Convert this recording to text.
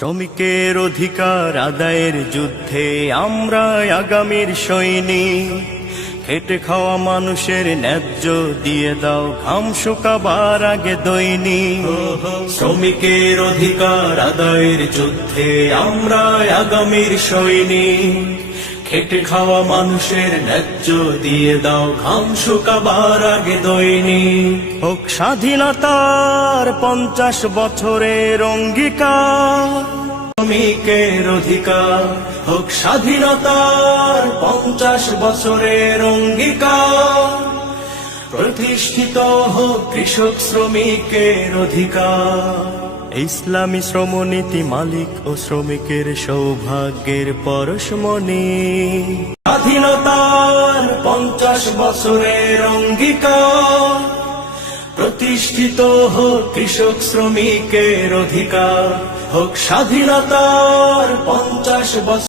শ্রমিকের অধিকার আদায়ের যুদ্ধে আমরা আগামীর সৈনিক। খেটে খাওয়া মানুষের ন্যায্য দিয়ে দাও ঘাম শুকাবার আগে দৈনিক। শ্রমিকের অধিকার আদায়ের যুদ্ধে আমরা আগামীর সৈনিক। খেটে খাওয়া মানুষের ন্যায্য দিয়ে দাও ঘাম শুকাবার আগে দৈনিক। হোক স্বাধীনতার 50 বছরের অঙ্গীকার, শ্রমিকের অধিকার। হোক স্বাধীনতার 50 বছরের অঙ্গীকার, প্রতিষ্ঠিত হোক কৃষক শ্রমিকের অধিকার। ইসলামী শ্রমনীতি মালিক ও শ্রমিকের সৌভাগ্যের পরশমণি। স্বাধীনতার 50 বছরের অঙ্গীকার, প্রতিষ্ঠিত হোক কৃষক শ্রমিকের অধিকার। হোক স্বাধীনতার 50 বছর।